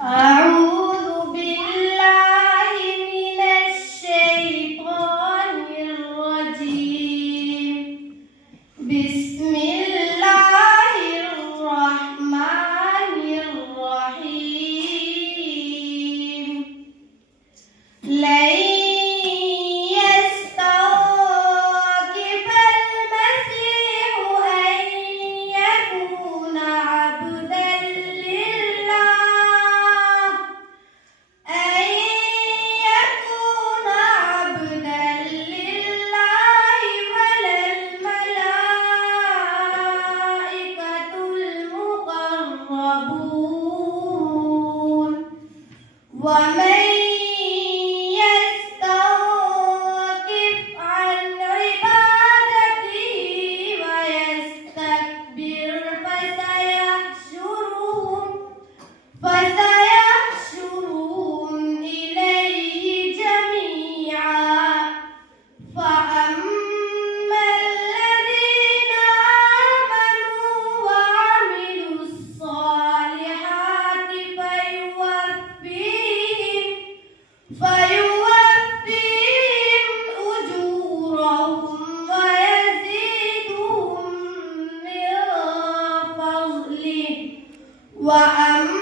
أعوذ بالله من الشيطان الرجيم. بسم الله الرحمن الرحيم. لن يستنكف المسيح أن يكون عبدا لله ولا الملائكة المقربون. ومن يستنكف عن عبادته ويستكبر فسيحشرهم إليه جميعا. فأما الذين آمنوا وعملوا الصالحات فيوفيهم أجورهم ويزيدهم من فضله. وأما